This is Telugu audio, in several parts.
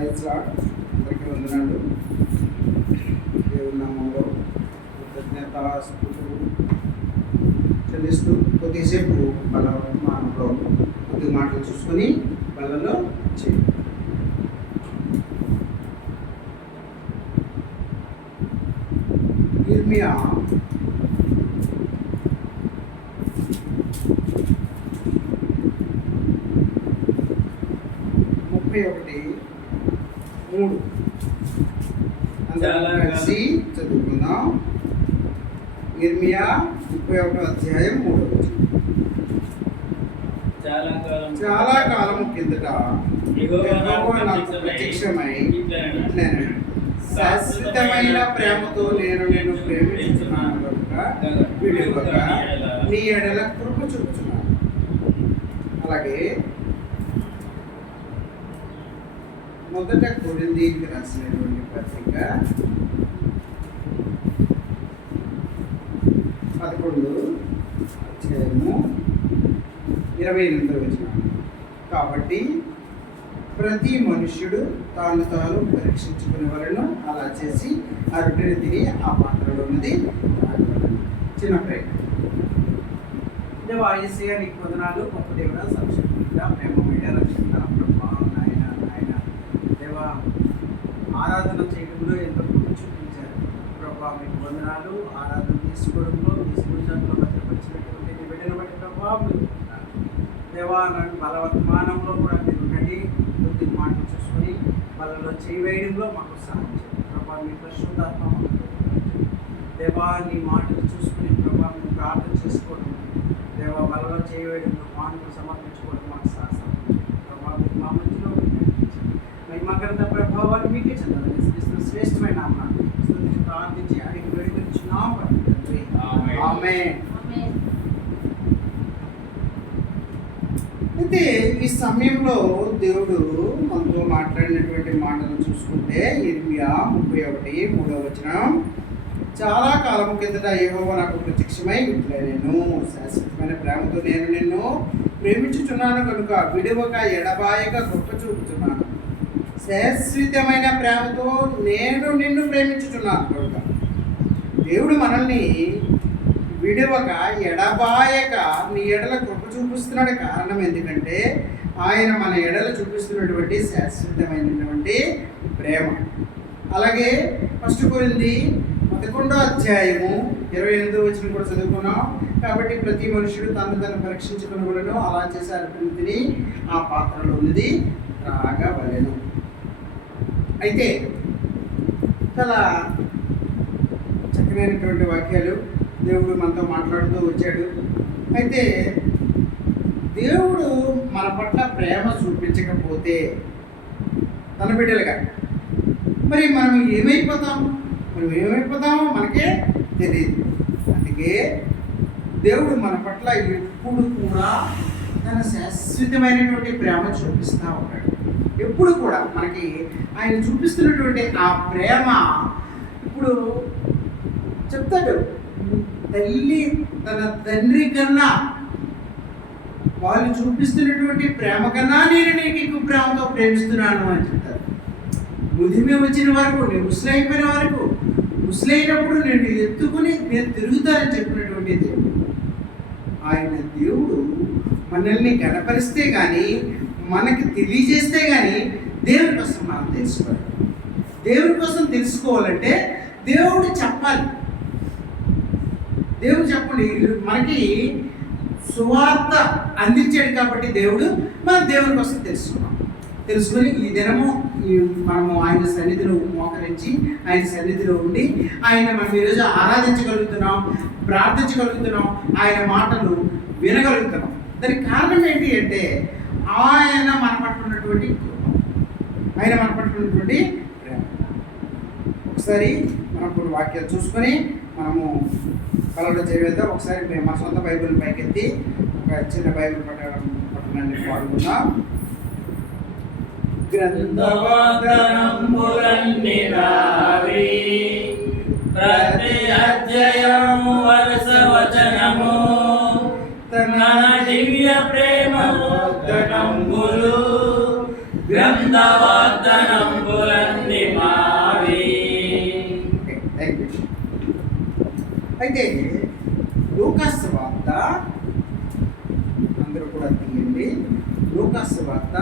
Praise lord. అందరికీ వందనాలు. దేవునామంలో కృతజ్ఞత స్తుతులు చెల్లిస్తూ కొద్దిసేపు మన మానలో కొద్ది మాటలు చూసుకొని వాళ్ళలో చేయండి ఇర్మియా ముప్పై ఒకటి మూడు అందరం చాలా కలిసి చదువుకుందాం. ఇర్మియా ముప్పై ఒకటో అధ్యాయం మూడు చాలా కాలం చాలా కాలం కిందట ప్రత్యక్షమై. శాశ్వతమైన ప్రేమతో నేను నేను ప్రేమించుతున్నాను కనుక నీ ఎడల కృప చూపుతున్నాను అలాగే మొదట కొరిందీకి రాసినటువంటి పత్రిక పదకొండు అధ్యాయము ఇరవై ఎనిమిది వచ్చిన కాబట్టి ప్రతి మనుష్యుడు తాను తాను పరీక్షించుకునే వలన అలా చేసి అరుటిని తిరిగి తిని ఆ పాత్రలో ఉన్నది చిన్న ప్రయత్నం. దేవా ఏసయ్య నీకు వందనాలు గొప్ప దేవుడ సంక్షిప్తంగా ప్రేమ మీద రక్షణ ప్రభా నాయన నాయన దేవా ఆరాధన చేయడంలో ఎంతో కృప చూపించారు. ప్రభా మీకు వందనాలు. ఆరాధన తీసుకోవడంలో మీ సూచనలో భద్రపరిచినటువంటి నిబడిన బట్టి ప్రభా దేవా నన్ను బలవర్తమానంలో కూడా మీరు ఉండండి. కొద్ది మాటలు చూసుకొని వాళ్ళలో చేయవేయడంలో మాకు సహాయం చేయండి. ప్రభా మీ పరిశుద్ధాత్మ దేవా నీ మాటలు చూసుకుని ప్రభా మేము ప్రార్థన చేసుకోవడం. దేవా వాళ్ళలో చేయవేయడంలో మాటలు సమర్పించుకోవడం అయితే ఈ సమయంలో దేవుడు మనతో మాట్లాడినటువంటి మాటలు చూసుకుంటే ఇర్మియా ముప్పై ఒకటి మూడవ వచనం. చాలా కాలం కిందట ఏవో నాకు ప్రత్యక్షమై ఇట్లా నేను. శాశ్వతమైన ప్రేమతో నేను నిన్ను ప్రేమించుచున్నాను కనుక విడువక ఎడబాయక గొప్ప చూపుతున్నాను శాశ్వతమైన ప్రేమతో నేను నిన్ను ప్రేమించుచున్నాను కనుక. దేవుడు మనల్ని విడవక ఎడబాయక నీ ఎడల కృప చూపిస్తున్నాడు కారణం ఎందుకంటే ఆయన మన ఎడల చూపిస్తున్నటువంటి శాశ్వతమైనటువంటి ప్రేమ. అలాగే ఫస్ట్ కొరింది పదకొండో అధ్యాయము ఇరవై ఎనిమిదో వచ్చిన కూడా చదువుకున్నాం. కాబట్టి ప్రతి మనుషుడు తను తను పరీక్షించుకునవలను అలా చేశారు తిని ఆ పాత్రలో ఉన్నది రాగవలను అయితే చాలా చక్కనైనటువంటి వాక్యాలు. దేవుడు మనతో మాట్లాడుతూ వచ్చాడు. అయితే దేవుడు మన పట్ల ప్రేమ చూపించకపోతే తన బిడ్డలుగా మరి మనం ఏమైపోతాం? మనం ఏమైపోతామో మనకే తెలియదు. అందుకే దేవుడు మన పట్ల ఎప్పుడు కూడా తన శాశ్వతమైనటువంటి ప్రేమ చూపిస్తూ ఉంటాడు ఎప్పుడు కూడా మనకి ఆయన చూపిస్తున్నటువంటి ఆ ప్రేమ ఇప్పుడు చెప్తాడు. తల్లి తన తండ్రి కన్నా వాళ్ళు చూపిస్తున్నటువంటి ప్రేమ కన్నా నేను నీకు ఎక్కువ ప్రేమతో ప్రేమిస్తున్నాను అని చెప్తారు. ముదిమి వచ్చిన వరకు నేను ముసలైపోయిన వరకు ముసలైనప్పుడు నేను ఎత్తుకుని నేను తిరుగుతానని చెప్పినటువంటి దేవుడు. ఆయన దేవుడు మనల్ని గణపరిస్తే కానీ మనకి తెలియజేస్తే కానీ దేవుని కోసం మనం తెలుసుకోవాలి. దేవుని కోసం తెలుసుకోవాలంటే దేవుడు చెప్పాలి. దేవుడు చెప్పండి మనకి సువార్త అందించాడు కాబట్టి దేవుడు మన దేవుని కోసం తెలుసుకున్నాం. తెలుసుకొని ఈ దినము ఈ మనము ఆయన సన్నిధిలో మోకరించి ఆయన సన్నిధిలో ఉండి ఆయన మనం ఈరోజు ఆరాధించగలుగుతున్నాం ప్రార్థించగలుగుతున్నాం ఆయన మాటలు వినగలుగుతున్నాం. దానికి కారణం ఏంటి అంటే ఆయన మన పట్ల ఉన్నటువంటి ఆయన మన పట్ల ఉన్నటువంటి ఒకసారి మనం కొన్ని వాక్యాలు చూసుకొని మనము కలవడం చదివేద్దాం ఒకసారి మేము మా సొంత బైబిల్ పైకెత్తి ఒక చిన్న బైబిల్ పట్టడం పట్టణాన్ని పాల్గొన్నాం గ్రంథవాదనములన్నీ ప్రతి అధ్యయము వరుస వచనము. తన దివ్య ప్రేమ ధనంబులు గ్రంథవాదనంబులన్నీ మావి. థ్యాంక్ యూ అయితే లూకాస్ వార్త అందరూ కూడా తీయండి. లూకాస్ వార్త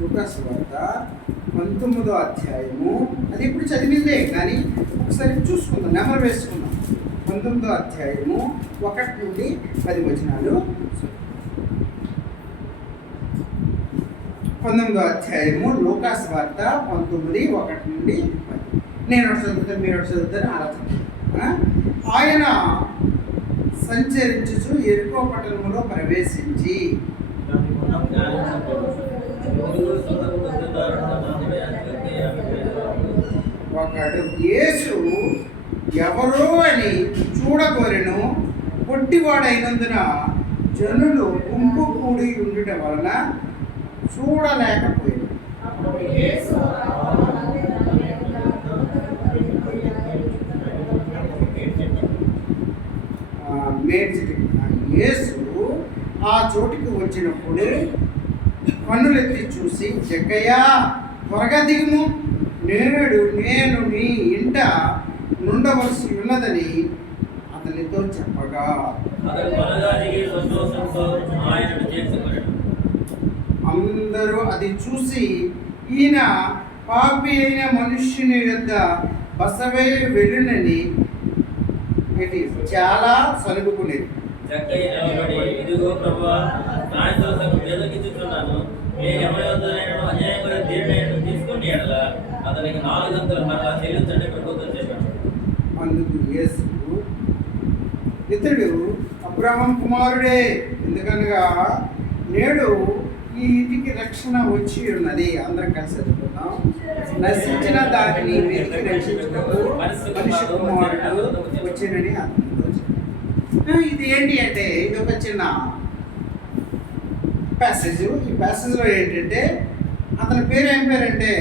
లూకాస్ వార్త పంతొమ్మిదో అధ్యాయము. అది ఇప్పుడు చదివిందే కానీ ఒకసారి చూసుకుందాం నెంబర్ వేసుకుందాం. పంతొమ్మిదో అధ్యాయము ఒకటి నుండి పది వచనాలు పంతొమ్మిదో అధ్యాయము లోకాస్ వార్త పంతొమ్మిది ఒకటి నుండి పది. నేను ఒకటి చదువుతాను మీరు ఒకటి చదువుతాను అలా ఆయన సంచరించుచు ఎరుకో పట్టణంలో ప్రవేశించి. ఒకడు యేసు ఎవరో అని చూడగోరెను పొట్టివాడైనందున జనులు గుంపు కూడి ఉండుట వలన చూడలేకపోయింది యేసు ఆ చోటికి వచ్చినప్పుడు కన్నులెత్తి చూసి జగ్గయ్యా త్వరగా దిగుము. నేడు నేను నీ ఇంట నుండవలసి ఉన్నదని అతనితో చెప్పగా అతడు బలగానికి సంతోషంతో ఆయనను చేర్చుకొనెను. అందరూ అది చూసి ఈయన పాపి అయిన మనుష్యుని యొద్ద బసవే వెళ్ళునని చాలా సలుపుకునేది ఇదిగో ప్రభువా, అతనికి మరలా చెల్లించండి ప్రభుత్వం చెప్పాడు అందుకు యేసు ఇతడు అబ్రహం కుమారుడే. ఎందుకనగా నేడు ఈ ఇంటికి రక్షణ వచ్చి ఉన్నది. అందరం కలిసి చదువుకుందాం. నశించిన దానిని వెతికి రక్షించుటకు మనిషి కుమారుడు వచ్చినని ఇది ఏంటి అంటే ఇది ఒక చిన్న ప్యాసేజ్ ఈ ప్యాసేజ్లో ఏంటంటే అతని పేరు ఏం పేరంటే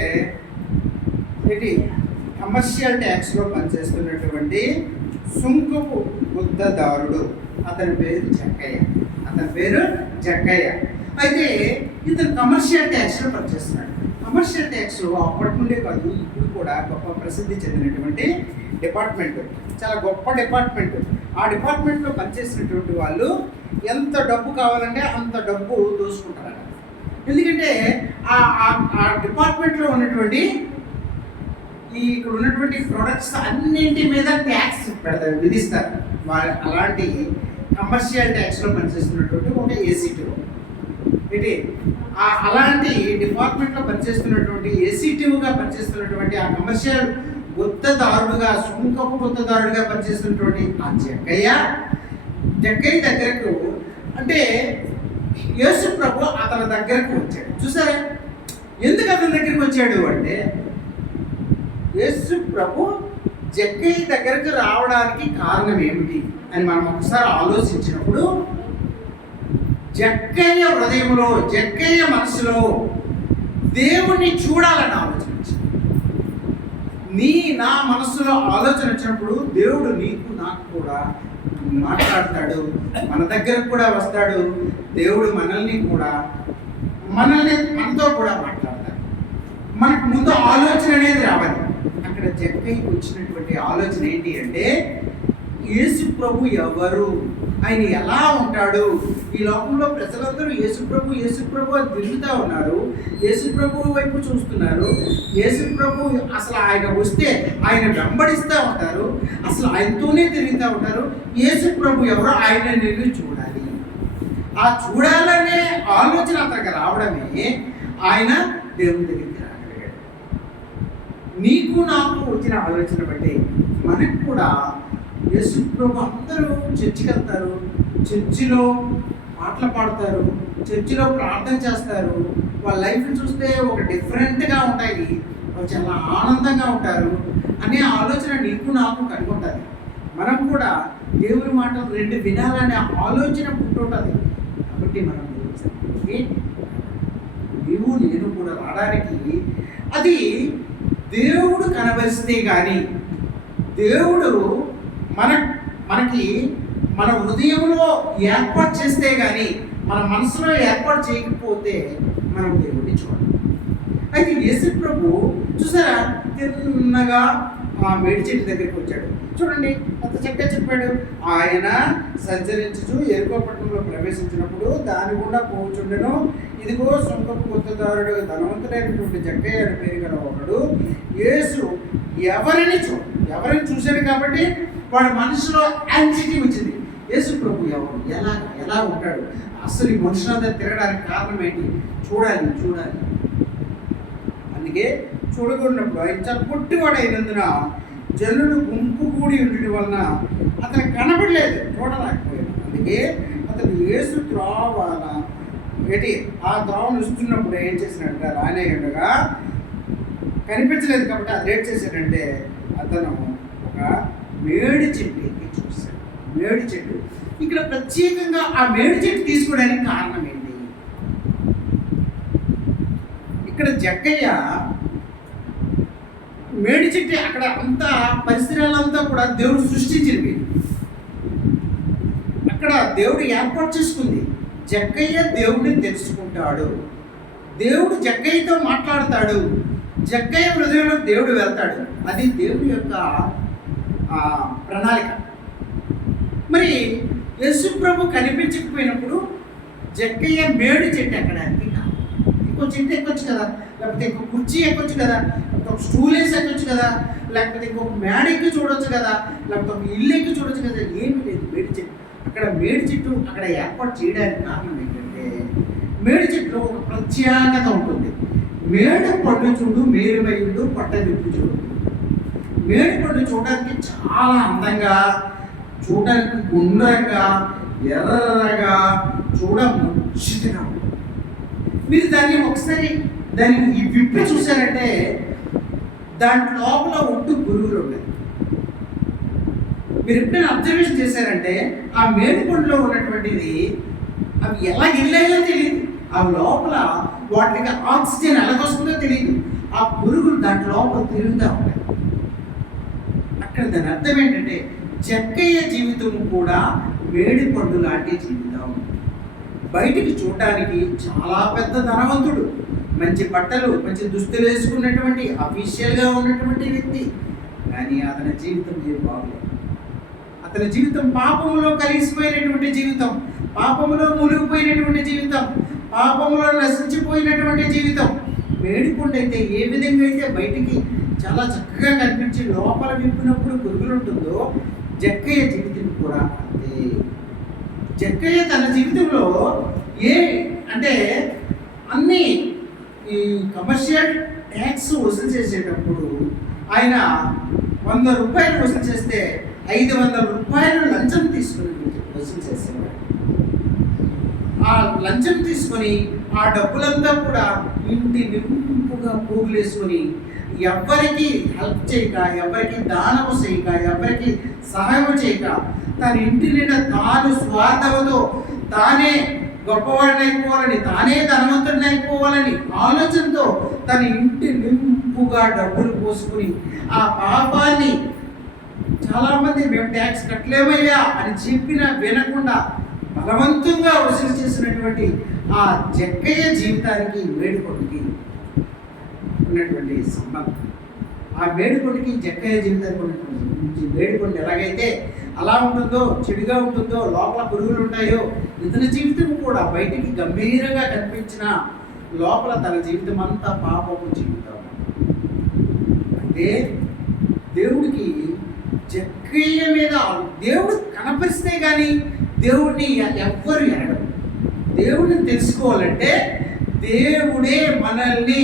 ఏంటి? కమర్షియల్ ట్యాక్స్లో పనిచేస్తున్నటువంటి సుంకపు గుద్దదారుడు అతని పేరు జక్కయ్య. అతని పేరు జక్కయ్య. అయితే ఇతను కమర్షియల్ ట్యాక్స్లో పనిచేస్తున్నాడు. కమర్షియల్ ట్యాక్స్ అప్పటి నుండే కాదు ఇప్పుడు కూడా గొప్ప ప్రసిద్ధి చెందినటువంటి డిపార్ట్మెంట్ చాలా గొప్ప డిపార్ట్మెంట్ ఆ డిపార్ట్మెంట్లో పనిచేసినటువంటి వాళ్ళు ఎంత డబ్బు కావాలంటే అంత డబ్బు దోసుకుంటారు ఎందుకంటే ఆ ఆ- డిపార్ట్మెంట్లో ఉన్నటువంటి ఈ ఇక్కడ ఉన్నటువంటి ప్రొడక్ట్స్ అన్నింటి మీద ట్యాక్స్ పెడతారు విధిస్తారు. అలాంటి కమర్షియల్ ట్యాక్స్లో పనిచేస్తున్నటువంటి ఒక ఏసీటీ టూ ఇది అలాంటి డిపార్ట్మెంట్లో పనిచేస్తున్నటువంటి ఎసిటివ్గా పనిచేస్తున్నటువంటి ఆ కమర్షియల్ గుత్తదారుడుగా సుంకపు గుత్తదారుడుగా పనిచేస్తున్నటువంటి ఆ జగ్గయ్య జగ్గయ్య దగ్గరకు అంటే యేసు ప్రభు అతని దగ్గరకు వచ్చాడు. చూసారా? ఎందుకు అతని దగ్గరికి వచ్చాడు అంటే యేసు ప్రభు జగ్గయ్య దగ్గరకు రావడానికి కారణం ఏమిటి అని మనం ఒకసారి ఆలోచించినప్పుడు జక్కయ్య హృదయంలో జక్కయ్య మనసులో దేవుణ్ణి చూడాలని ఆలోచన నీ నా మనసులో ఆలోచన వచ్చినప్పుడు దేవుడు నీకు నాకు కూడా మాట్లాడతాడు మన దగ్గరకు కూడా వస్తాడు దేవుడు మనల్ని కూడా మనల్ని మనతో కూడా మాట్లాడతాడు. మనకు ముందు ఆలోచన అనేది రావాలి. అక్కడ జక్కయ్యకి వచ్చినటువంటి ఆలోచన ఏంటి అంటే యేసు ప్రభు ఎవరు? ఆయన ఎలా ఉంటాడు? ఈ లోకంలో ప్రజలందరూ యేసు ప్రభు యేసు ప్రభు అని తిరుగుతూ ఉన్నారు. యేసు ప్రభు వైపు చూస్తున్నారు. యేసు ప్రభు అసలు ఆయన వస్తే ఆయన వెంబడిస్తూ ఉంటారు. అసలు ఆయనతోనే తిరుగుతూ ఉంటారు. యేసు ప్రభు ఎవరో ఆయన నేను చూడాలి. ఆ చూడాలనే ఆలోచన అతనికి రావడమే ఆయన దేవుని దగ్గరికి రాగలిగాడు. నీకు నాకు వచ్చిన ఆలోచన బట్టి మనకు కూడా యేసు ప్రభు అందరూ చర్చికి వెళ్తారు చర్చిలో పాటలు పాడతారు చర్చిలో ప్రార్థన చేస్తారు. వాళ్ళ లైఫ్ చూస్తే ఒక డిఫరెంట్గా ఉంటాయి. వాళ్ళు చాలా ఆనందంగా ఉంటారు అనే ఆలోచన నీకు నాకు కలిగి ఉంటుంది. మనం కూడా దేవుని మాటలు రెండు వినాలనే ఆలోచన పుట్టుంటుంది. కాబట్టి మనం నీవు నేను కూడా రావడానికి అది దేవుడు కనబరిస్తే కానీ దేవుడు మన మనకి మన హృదయంలో ఏర్పాటు చేస్తే కానీ మన మనసులో ఏర్పాటు చేయకపోతే మనం దేవుడిని చూడాలి అయితే యేసు ప్రభు చూసారా? తిన్నగా ఆ మేడి చెట్టు దగ్గరికి వచ్చాడు. చూడండి అంత చక్కగా చెప్పాడు. ఆయన సంచరించుచు ఎరుకో పట్టణంలో ప్రవేశించినప్పుడు దాని గుండా పోచుండెను ఇదిగో సొంతపు కొత్తదారుడు ధనవంతుడైనటువంటి జక్కయ్య పేరు గల ఒకడు యేసు ఎవరిని చూ ఎవరిని చూశాడు కాబట్టి వాడి మనసులో యాంగ్జైటీ వచ్చింది. యేసు ప్రభు ఎవరు? ఎలా ఎలా ఉంటాడు? అసలు ఈ మనుషులంతా తిరగడానికి కారణం ఏంటి? చూడాలి చూడాలి. అందుకే చూడకున్నప్పుడు ఆయన చాలా పొట్టివాడు అయినందున జనులు గుంపు కూడి ఉండటం వలన అతను కనపడలేదు చూడలేకపోయాడు. అందుకే అతను యేసు త్రోవాల ఏంటి? ఆ త్రోవను ఇస్తున్నప్పుడు ఏం చేసినట్టుగా రానే ఉండగా కనిపించలేదు కాబట్టి అది ఏం చేశాడంటే అతను ఒక మేడి చెట్టు ఎక్కి చూశాడు. మేడి చెట్టు. ఇక్కడ ప్రత్యేకంగా ఆ మేడి చెట్టు తీసుకోవడానికి కారణం ఏంటి? ఇక్కడ జగ్గయ్య మేడి చెట్టు అక్కడ అంతా పరిసరాలంతా కూడా దేవుడు సృష్టించింది అక్కడ దేవుడు ఏర్పాటు చేసుకుంది. జగ్గయ్య దేవుడిని తెలుసుకుంటాడు. దేవుడు జగ్గయ్యతో మాట్లాడతాడు. జగ్గయ్య హృదయంలో దేవుడు వెళ్తాడు. అది దేవుడి యొక్క ప్రణాళిక. మరి యేసు ప్రభు కనిపించకపోయినప్పుడు జక్కయ్య మేడు చెట్టు ఎక్కడ ఇంకో చెట్టు ఎక్కొచ్చు కదా? లేకపోతే ఇంకో కుర్చీ ఎక్కొచ్చు కదా? లేకపోతే ఒక స్టూల్ వేసి ఎక్కొచ్చు కదా? లేకపోతే ఇంకొక మేడ ఎక్కి చూడొచ్చు కదా? లేకపోతే ఒక ఇల్లు ఎక్కి చూడొచ్చు కదా? ఏమీ లేదు మేడి చెట్టు. అక్కడ మేడి చెట్టు అక్కడ ఏర్పాటు చేయడానికి కారణం ఏంటంటే మేడి చెట్టులో ఒక ప్రత్యేకత ఉంటుంది. మేడ పండు చూడు మేలుమయుడు పట్ట విప్పు చూడు మేడిపండు చూడడానికి చాలా అందంగా చూడడానికి గుండ్రంగా ఎర్రగా చూడ ముచ్చితగా మీరు దాన్ని ఒకసారి దాన్ని ఈ విప్పి చూశారంటే దాని లోపల ఒట్టు పురుగులు ఉన్నాయి మీరు ఎప్పుడైనా అబ్జర్వేషన్ చేశారంటే ఆ మేడిపండులో ఉన్నటువంటిది అవి ఎలా వెళ్ళాయో తెలియదు ఆ లోపల వాటికి ఆక్సిజన్ ఎలాగొస్తుందో తెలియదు ఆ పురుగులు దాంట్లో లోపల తిరుగుతూ ఉంటాయి. అక్కడ దాని అర్థం ఏంటంటే చెక్కయ్య జీవితం కూడా వేడి పండు లాంటి జీవితం. బయటికి చూడటానికి చాలా పెద్ద ధనవంతుడు. మంచి బట్టలు మంచి దుస్తులు వేసుకున్నటువంటి అఫీషియల్గా ఉన్నటువంటి వ్యక్తి. కానీ అతని జీవితం ఏం బాగలేదు. అతని జీవితం పాపములో కలిసిపోయినటువంటి జీవితం. పాపములో మునిగిపోయినటువంటి జీవితం. పాపములో నశించిపోయినటువంటి జీవితం. వేడికొండ అయితే ఏ విధంగా అయితే బయటికి చాలా చక్కగా కనిపించి లోపల విప్పినప్పుడు గురుగులు ఉంటుందో జక్కయ్య జీవితం కూడా అంతే. జక్కయ్య తన జీవితంలో ఏ అంటే అన్ని ఈ కమర్షియల్ ట్యాక్స్ వసూలు చేసేటప్పుడు ఆయన వంద రూపాయలు వసూలు చేస్తే ఐదు వందల రూపాయలు లంచం తీసుకుని వసూలు చేసేవాడు. ఆ లంచం తీసుకొని ఆ డబ్బులంతా కూడా ఇంటి నింపుగా పోగులేసుకొని ఎవ్వరికి హెల్ప్ చేయక ఎవరికి దానము చేయక ఎవరికి సహాయం చేయక తన ఇంటి నిండా తాను స్వార్థముతో తానే గొప్పవాడిని అయిపోవాలని తానే ధనవంతుడిని అయిపోవాలని ఆలోచనతో తన ఇంటి నింపుగా డబ్బులు పోసుకుని ఆ పాపాన్ని చాలామంది మేము ట్యాక్స్ కట్టలేమయ్యా అని చెప్పినా వినకుండా బలవంతంగా వసూలు చేసినటువంటి ఆ జక్కయ్య జీవితానికి వేడుకొండకి ఉన్నటువంటి సంబంధం ఆ మేడుకొండకి జక్కయ్య జీవితానికి ఉన్నటువంటి ఎలాగైతే అలా ఉంటుందో చెడుగా ఉంటుందో లోపల పురుగులు ఉంటాయో ఇతని జీవితం కూడా బయటికి గంభీరంగా కనిపించిన లోపల తన జీవితం అంతా పాపపు జీవితం. అంటే దేవుడికి జక్కయ్య మీద దేవుడు కనపరిస్తే కానీ దేవుడిని ఎవ్వరు ఎరగరు. దేవుడిని తెలుసుకోవాలంటే దేవుడే మనల్ని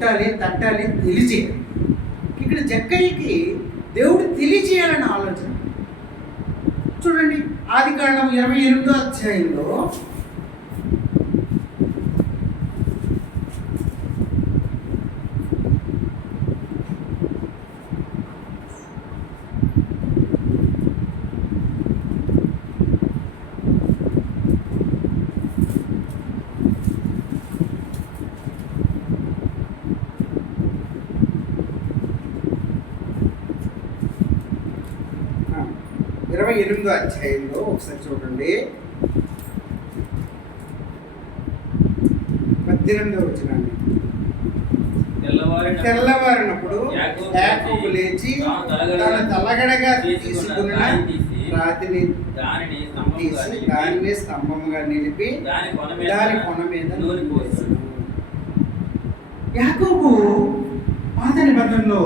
ముట్టాలి తట్టాలి తెలియజేయాలి. ఇక్కడ జక్కయ్యకి దేవుడు తెలియజేయాలని ఆలోచన. చూడండి ఆది కాండం ఇరవై ఎనిమిదో అధ్యాయంలో ఆ, ఇరవై ఎనిమిదో అధ్యాయంలో ఒకసారి చూడండి పద్దెనిమిదో వచ్చినండి తెల్లవారు తెల్లవారిన తెల్లవారినప్పుడు యాకోబు లేచి తాను తలగడగా తీసుకున్న రాతిని తీసి దానిని స్తంభముగా నిలిపి దాని కొన మీద. యాకోబు పాత నిబంధనలో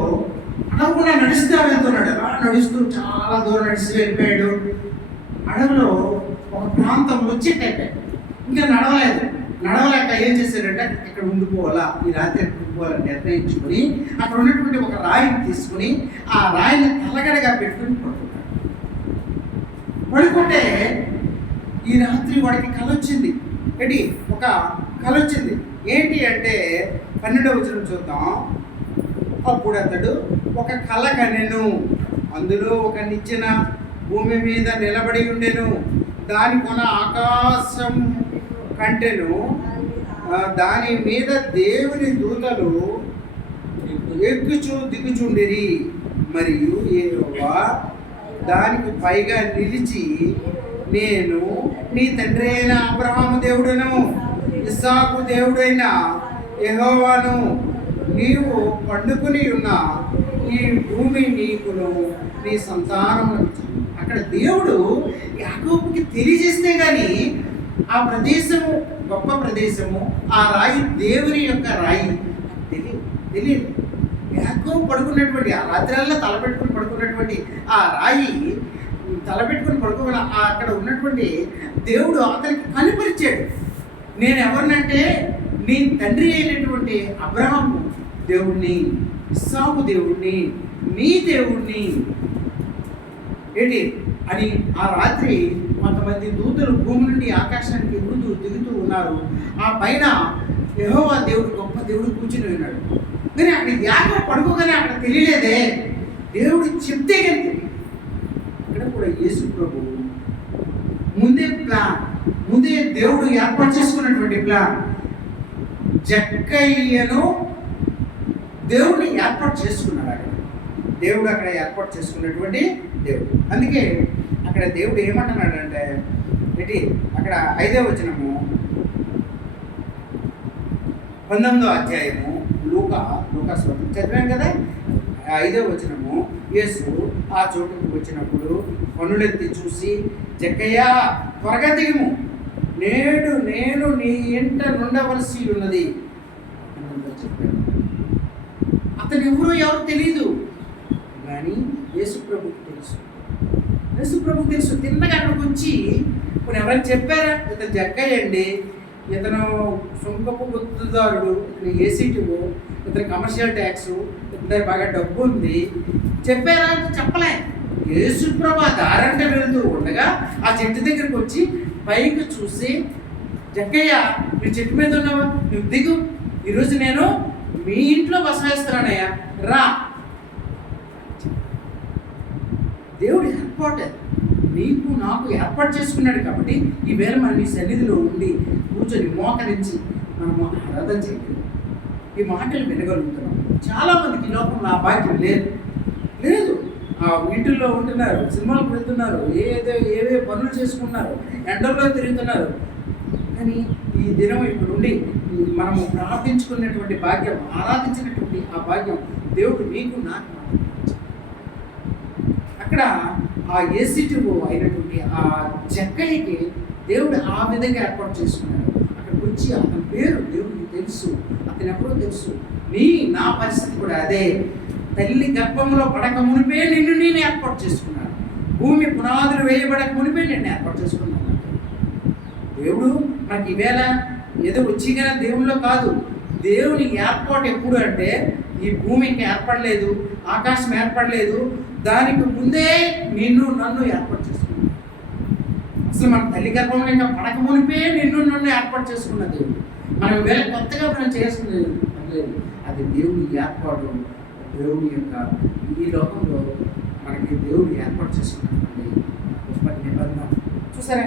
అనుకున్నా నడుస్తూ వెళ్తున్నాడు అలా నడుస్తూ చాలా దూరం నడిచి వెళ్ళిపోయాడు. అడవిలో ఒక ప్రాంతం వచ్చేటట్టే ఇంకా నడవలేదు. నడవలేక ఏం చేశాడంటే ఇక్కడ ఉండిపోవాలా? ఈ రాత్రి ఇక్కడ ఉండిపోవాలని నిర్ణయించుకొని అక్కడ ఉన్నటువంటి ఒక రాయిని తీసుకుని ఆ రాయిని తలగడగా పెట్టుకుని పడుకుంటాడు. పడుకుంటే ఈ రాత్రి వాడికి కల వచ్చింది ఏంటి ఒక కళ వచ్చింది ఏంటి అంటే పన్నెండవ వచనం చూద్దాం. అప్పుడు అతడు ఒక కల కనెను. అందులో ఒక నిచ్చెన భూమి మీద నిలబడి ఉండెను. దాని కొన ఆకాశం కంటెను. దాని మీద దేవుని దూతలు ఎక్కుచు దిగుచుండిరి. మరియు ఏవా దానికి పైగా నిలిచి నేను నీ తండ్రి అయిన అబ్రహాము దేవుడును ఇస్సాకు దేవుడైన యహోవాను నీవు పండుకుని ఉన్న నీ భూమి నీకును నీ సంతానము అక్కడ దేవుడు యాకోబుకి తెలియజేస్తే కానీ ఆ ప్రదేశము గొప్ప ప్రదేశము ఆ రాయి దేవుని యొక్క రాయి. తెలియదు తెలియదు. యాకో పడుకున్నటువంటి ఆ రాత్రల్లా తలపెట్టుకుని పడుకున్నటువంటి ఆ రాయి తలపెట్టుకుని పడుకున్న అక్కడ ఉన్నటువంటి దేవుడు అతనికి కనిపరిచాడు. నేను ఎవరినంటే నీ తండ్రి అయినటువంటి అబ్రహాం దేవుణ్ణి ఇస్సాకు దేవుణ్ణి నీ దేవుణ్ణి. ఏంటి? అని ఆ రాత్రి కొంతమంది దూతలు భూమి నుండి ఆకాశానికి ఎగురుతూ దిగుతూ ఉన్నారు. ఆ పైన యహోవా దేవుడు గొప్ప దేవుడు కూర్చుని ఉన్నాడు. కానీ అక్కడ యాగ పడుకోగానే అక్కడ తెలియలేదే. దేవుడు చెప్తే కానీ ఇక్కడ కూడా యేసు ప్రభు ముందే ప్లాన్ ముందే దేవుడు ఏర్పాటు చేసుకున్నటువంటి ప్లాన్. జక్కయ్యను దేవుడిని ఏర్పాటు చేసుకున్నాడు అక్కడ. దేవుడు అక్కడ ఏర్పాటు చేసుకున్నటువంటి దేవుడు. అందుకే అక్కడ దేవుడు ఏమంటున్నాడంటే ఏంటి? అక్కడ ఐదో వచనము పంతొమ్మిదో అధ్యాయము లూక లూకా స్వతం చదివాం కదా? ఐదో వచనము యేసు ఆ చోటుకు వచ్చినప్పుడు పనులెత్తి చూసి జక్కయ్య త్వరగా దిగము. నేడు నేను నీ ఇంట నుండవలసి ఉన్నది. అని చెప్పాడు. అతను ఎవరో ఎవరు తెలియదు కానీ యేసుప్రభుకి తెలుసు. యేసుప్రభుకి తెలుసు. తిన్నగా అక్కడికి వచ్చి ఇప్పుడు ఎవరైనా చెప్పారా? ఇతను జక్కయ్యండి ఇతను సుంకపు గుర్తుదారుడు ఇతను ఏసీటీఓ ఇతను కమర్షియల్ ట్యాక్స్ ఇతని బాగా డబ్బు ఉంది. చెప్పారా? అంటే చెప్పలే. యేసుప్రభు ఆ దారంట వెళుతూ ఉండగా ఆ చెట్టు దగ్గరికి వచ్చి పైకి చూసి జక్కయ్య నీ చెట్టు మీద ఉన్నావా? నువ్వు దిగు. ఈరోజు నేను మీ ఇంట్లో బస వేస్తున్నానయ్యా రా. దేవుడు ఏర్పాటు నీకు నాకు ఏర్పాటు చేసుకున్నాడు కాబట్టి ఈవేళ మనం ఈ సన్నిధిలో ఉండి కూర్చొని మోకరించి మనము ఆరాధన చేయగలం ఈ మాటలు వినగలుగుతున్నాం. చాలామందికి లోపల నా లోకంలో ఆ లేదు. లేదు. ఆ ఇంటిలో ఉంటున్నారు సినిమాలకు వెళ్తున్నారు ఏదో ఏవే పనులు చేసుకున్నారు ఎండల్లో తిరుగుతున్నారు. కానీ ఈ దినం ఇప్పుడు మనము ప్రార్థించుకున్నటువంటి భాగ్యం ఆరాధించినటువంటి ఆ భాగ్యం దేవుడు నీకు నాకు అక్కడ ఆ ఏసిటివ్ అయినటువంటి ఆ జక్కయ్యకి దేవుడు ఆ విధంగా ఏర్పాటు చేసుకున్నాడు. అక్కడికి వచ్చి అతని పేరు దేవుడికి తెలుసు అతను ఎప్పుడో తెలుసు. నీ నా పరిస్థితి కూడా అదే. తల్లి గర్భంలో పడక మునిపే నిన్ను నేను ఏర్పాటు చేసుకున్నాను. భూమి పునాదులు వేయబడక మునిపే నిన్ను ఏర్పాటు చేసుకున్నాను. దేవుడు మనకి ఈవేళ ఏదో వచ్చిన దేవుల్లో కాదు. దేవుని ఏర్పాటు ఎప్పుడు అంటే ఈ భూమి ఇంకా ఏర్పడలేదు ఆకాశం ఏర్పడలేదు దానికి ముందే నిన్ను నన్ను ఏర్పాటు చేసుకున్నాను అసలు మన తల్లి గర్భంలో ఇంకా పడక మునిపే నిన్ను నన్ను ఏర్పాటు చేసుకున్న దేవుడు. మనం వేళ కొత్తగా మనం చేసుకునేది లేదు. అది దేవుని ఏర్పాటు దేవుని యొక్క ఈ లోకంలో మనకి దేవుడు ఏర్పాటు చేసుకున్నటువంటి గొప్ప నిబంధన. చూసారా?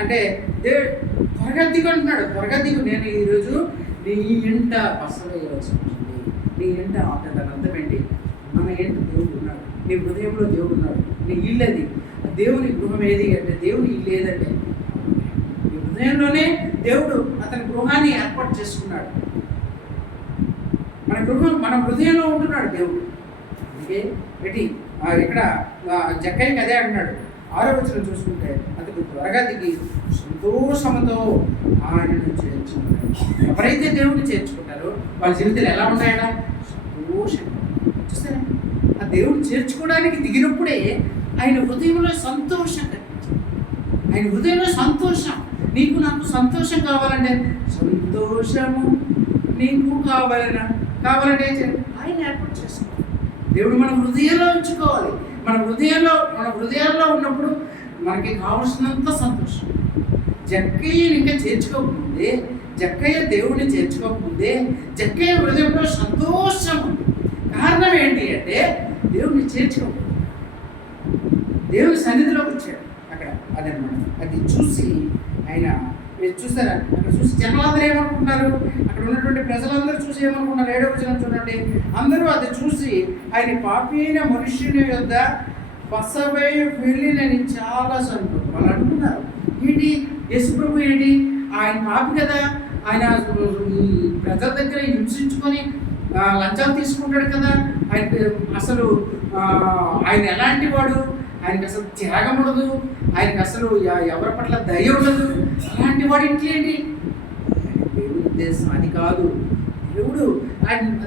అంటే దేవుడు త్వరగా దిగు అంటున్నాడు. త్వరగా దిగు నేను ఈరోజు నీ ఇంట బస వేయవలసి ఉంటుంది నీ ఇంట అంటే దాని అర్థం ఏంటి మన ఇంట దేవుడు ఉన్నాడు. నీ హృదయంలో దేవుడు ఉన్నాడు. నీ ఇల్లు అది. దేవుని గృహం ఏది అంటే దేవుని ఇల్లు ఏదంటే నీ హృదయంలోనే దేవుడు అతని గృహాన్ని ఏర్పాటు చేసుకున్నాడు. మన గృహం మన హృదయంలో ఉంటున్నాడు దేవుడు. అందుకే పెట్టి ఇక్కడ ఆ, జక్కయ్యకి అదే అంటున్నాడు. ఆరో చూసుకుంటే అతడు త్వరగా దిగి సంతోషంతో ఆయనను చేర్చుకుంటారు ఎవరైతే దేవుడిని చేర్చుకుంటారో వాళ్ళ జీవితాలు ఎలా ఉన్నాయా సంతోషం చూస్తారా ఆ దేవుడు చేర్చుకోవడానికి దిగినప్పుడే ఆయన హృదయంలో సంతోషం కనిపించింది. ఆయన హృదయంలో సంతోషం. నీకు నాకు సంతోషం కావాలంటే? సంతోషము నీకు కావాలన్నా కావాలంటే? ఆయన ఏర్పాటు చేసుకోవాలి. దేవుడు మనం హృదయంలో ఉంచుకోవాలి. మన హృదయంలో మన హృదయాల్లో ఉన్నప్పుడు మనకి కావలసినంత సంతోషం. జక్కయ్యని ఇంకా చేర్చుకోకముందే జక్కయ్య దేవుడిని చేర్చుకోకముందే జక్కయ్య హృదయంలో సంతోషం ఉంది. కారణం ఏంటి అంటే దేవుడిని చేర్చుకోకూడదు దేవుని సన్నిధిలోకి వచ్చాడు అక్కడ అదనమాట. అది చూసి ఆయన మీరు చూసారా? అక్కడ చూసి జనాలందరూ ఏమనుకుంటున్నారు? ఇక్కడ ఉన్నటువంటి ప్రజలందరూ చూసి ఏమనుకున్నారు ఏడో వచ్చిన చూడండి. అందరూ అది చూసి ఆయన పాపి అయిన మనుష్యుని యొద్ద బసవై వెళ్ళినని చాలా సంతోషం. వాళ్ళు అనుకున్నారు ఏంటి? యశుప్రభు ఏంటి? ఆయన పాపి కదా? ఆయన ఈ ప్రజల దగ్గర హింసించుకొని లంచాలు తీసుకుంటాడు కదా? ఆయన అసలు ఆయన ఎలాంటి వాడు? ఆయనకి అసలు త్యాగం ఉండదు. ఆయనకి అసలు ఎవరి పట్ల దయ ఉండదు. అలాంటి వాడు ఏంటి? ఉద్దేశం అది కాదు. దేవుడు ఆయన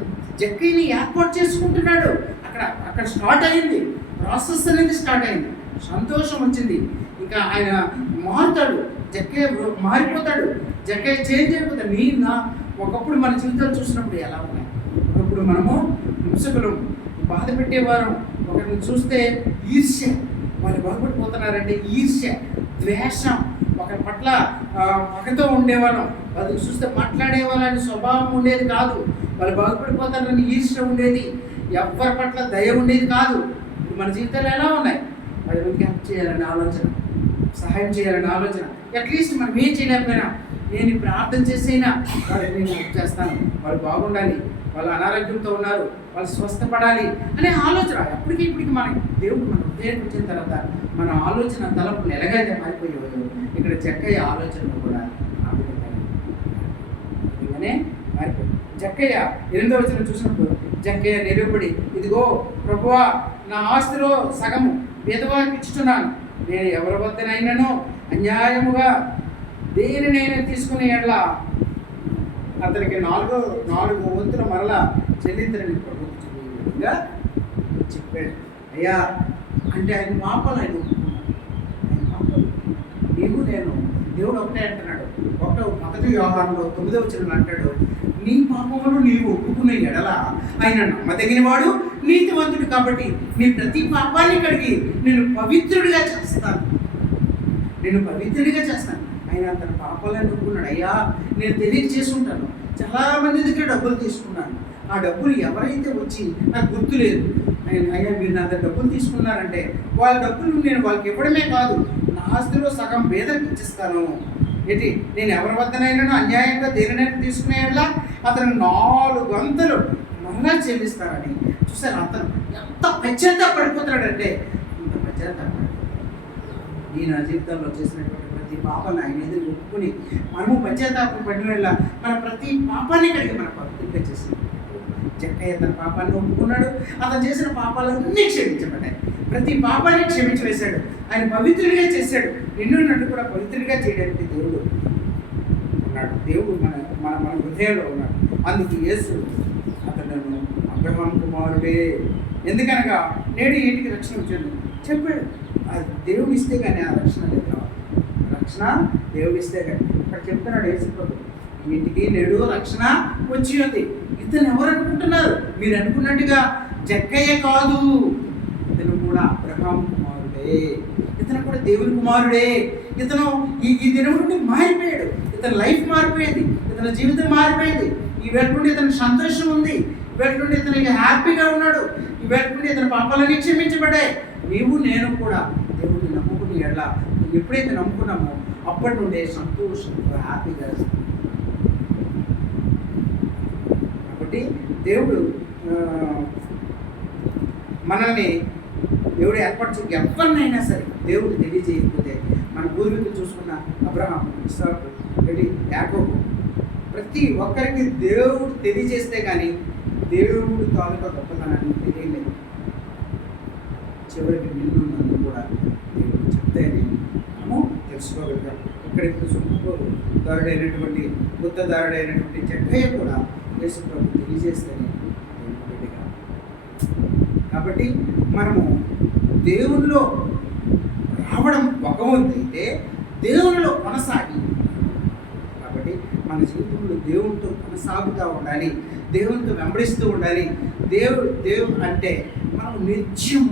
ఏర్పాటు చేసుకుంటున్నాడు. అక్కడ అక్కడ స్టార్ట్ అయింది. ప్రాసెస్ అనేది స్టార్ట్ అయింది. సంతోషం వచ్చింది. ఇంకా ఆయన మారుతాడు. జక్కే మారిపోతాడు. జక్కే చేంజ్ అయిపోతాడు. నీ నా ఒకప్పుడు మన జీవితాలు చూసినప్పుడు ఎలా ఉన్నాయి? ఒకప్పుడు మనము హింసకులం బాధ పెట్టేవారం. ఒకరిని చూస్తే ఈర్ష్య. వాళ్ళు బాగుపడిపోతున్నారంటే ఈర్ష్య ద్వేషం. అతని పట్ల ఆ, పగతో ఉండేవాళ్ళం. అది చూస్తే మాట్లాడే వాళ్ళని స్వభావం ఉండేది కాదు. వాళ్ళు బాగుపడిపోతారని ఈర్ష ఉండేది. ఎవరి పట్ల దయ ఉండేది కాదు. ఇప్పుడు మన జీవితాలు ఎలా ఉన్నాయి? పది మందికి హెల్ప్ చేయాలని ఆలోచన సహాయం చేయాలని ఆలోచన. అట్లీస్ట్ మనం ఏం చేయలేకపోయినా నేను ప్రార్థన చేసైనా వాళ్ళకి నేను హెల్ప్ చేస్తాను. వాళ్ళు బాగుండాలి. వాళ్ళు అనారోగ్యంతో ఉన్నారు వాళ్ళు స్వస్థపడాలి అనే ఆలోచన. ఎప్పటికీ ఇప్పటికి మన దేవుడు మన హృదయానికి వచ్చిన తర్వాత మన ఆలోచన తలపు నెలగైతే మారిపోయాయో ఇక్కడ చెక్కయ్య ఆలోచనలు కూడా అందుకనే మారిపోయింది జక్కయ్య ఎనిమిదో వచ్చిన చూసినప్పుడు జక్కయ్య నిలబడి ఇదిగో ప్రభువా నా ఆస్తిలో సగము పేదవారికి ఇచ్చుతున్నాను నేను ఎవరి వద్దనైనానో అన్యాయముగా దేనినైనా తీసుకునే ఎట్లా అతనికి నాలుగో నాలుగు వంతులు మరలా చెల్లించని ప్రభుత్వం విధంగా చెప్పాడు. అయ్యా అంటే ఆయన పాపాలు ఆయన నీవు నేను దేవుడు ఒకటే అంటున్నాడు. ఒకటో మొదటి వ్యవహారంలో తొమ్మిదవ వచ్చిన అంటాడు నీ పాపములు నీవు ఒప్పుకునే ఎడల ఆయన నమ్మదగినవాడు నీతివంతుడు కాబట్టి నీ ప్రతి పాపాన్ని కడిగి నేను పవిత్రుడిగా చేస్తాను. నేను పవిత్రుడిగా చేస్తాను. ఆయన తన పాపాలను ఒప్పుకున్నాడు. అయ్యా నేను తెలియక చేసుకుంటాను. చాలా మంది దగ్గర డబ్బులు తీసుకున్నాను. ఆ డబ్బులు ఎవరైతే వచ్చి నాకు గుర్తు లేదు నేను అయ్యా మీరు నా దగ్గర డబ్బులు తీసుకున్నారంటే వాళ్ళ డబ్బులు నేను వాళ్ళకి ఇవ్వడమే కాదు నా ఆస్తిలో సగం పేదలకు ఇచ్చిస్తాను. ఏంటి? నేను ఎవరి వద్దనైనా అన్యాయంగా దేనినైనా తీసుకునేలా అతను నాలుగు వందలు మరలా చెల్లిస్తారని. చూసారు? అతను ఎంత పశ్చాత్తాప పడిపోతాడంటే ఇంత పశ్చాత్తాప ఈ నా జీవితంలో చేసినటువంటి ప్రతి ఆయన ఎదురు ఒప్పుకుని మనము పశ్చాత్తాపం పడిన వల్ల మన ప్రతి పాపాన్ని కలిగి మన పవిత్రంగా చేసింది చెక్కయ్య తన పాపాన్ని ఒప్పుకున్నాడు. అతను చేసిన పాపాలన్నీ క్షమించబడ్డాయి. ప్రతి పాపాన్ని క్షమించి వేశాడు. ఆయన పవిత్రుడిగా చేశాడు. నిన్ను నన్ను కూడా పవిత్రుడిగా చేయడానికి దేవుడు ఉన్నాడు. దేవుడు మన మన మన హృదయంలో ఉన్నాడు. అందుకు యేసు అతను అబ్రహం కుమారుడే. ఎందుకనగా నేడు ఇంటికి రక్షణ వచ్చాడు. చెప్పాడు అది దేవుడు ఇస్తే కానీ ఆ రక్షణ లేదు. రక్షణ దేవుడు ఇస్తే కానీ ఇక్కడ చెప్తున్నాడు ఏసుప్రభు ఇంటికి నేడు రక్షణ వచ్చి ఉంది. ఇతను ఎవరు అనుకుంటున్నారు? మీరు అనుకున్నట్టుగా జక్కయ్య కాదు. ఇతను కూడా అబ్రహాం కుమారుడే. ఇతను కూడా దేవుని కుమారుడే. ఇతను ఈ ఈ దినం నుండి మారిపోయాడు. ఇతని లైఫ్ మారిపోయింది. ఇతని జీవితం మారిపోయింది. ఈ వేళ నుండి ఇతనికి సంతోషం ఉంది. ఈ వేళ నుండి ఇతనికి హ్యాపీగా ఉన్నాడు. ఈ వేళ నుండి ఇతని పాపాలన్నీ క్షమించబడ్డాయి. నీవు నేను కూడా దేవుడిని నమ్ముకుని ఎలా ఎప్పుడైతే నమ్ముకున్నామో అప్పటి నుండే సంతోషం హ్యాపీగా కాబట్టి దేవుడు మనల్ని దేవుడు ఏర్పాటు ఎవరినైనా సరే దేవుడు తెలియజేయకపోతే మన పూర్వీకులు చూసుకున్న అబ్రహాం ఇస్సాకు రెడ్డి యాకోబు ప్రతి ఒక్కరికి దేవుడు తెలియజేస్తే కానీ దేవుడు తాలూకా గొప్పతనాన్ని చివరికి నిన్ను నన్ను కూడా దేవుడు చెప్తే మనము తెలుసుకోగలుగుతాం. ఇక్కడ ఇప్పుడు బుద్ధ దారుడైనటువంటి బుద్ధదారుడైనటువంటి చెక్కయ్య కూడా యేసు ప్రభు తెలియజేస్తేనే కాబట్టి మనము దేవుల్లో రావడం ఒక వంతు అయితే దేవునిలో కొనసాగి కాబట్టి మన జీవితంలో దేవునితో కొనసాగుతూ ఉండాలి దేవునితో వెంబడిస్తూ ఉండాలి. దేవుడు దేవుడు అంటే మనం నిత్యం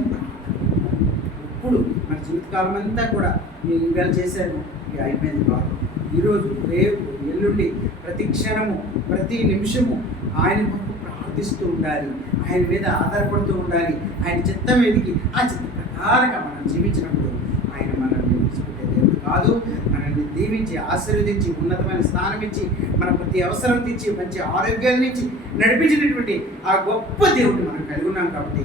ఇప్పుడు మన జీవితకాలం అంతా కూడా నేను ఇవాళ చేశాను ఇక అయిపోయింది కాదు ఈరోజు రేపు ఎల్లుండి ప్రతి క్షణము ప్రతి నిమిషము ఆయన కొరకు ప్రార్థిస్తూ ఉండాలి. ఆయన మీద ఆధారపడుతూ ఉండాలి. ఆయన చిత్తం ఎదిగి ఆ చిత్త ప్రకారంగా మనం జీవించినప్పుడు ఆయన మనల్ని విడిచిపెట్టే దేవుడు కాదు. మనల్ని దీవించి ఆశీర్వదించి ఉన్నతమైన స్థానం ఇచ్చి మన ప్రతి అవసరం తెచ్చి మంచి ఆరోగ్యాన్ని ఇచ్చి నడిపించినటువంటి ఆ గొప్ప దేవుడిని మనం కలిగి ఉన్నాం కాబట్టి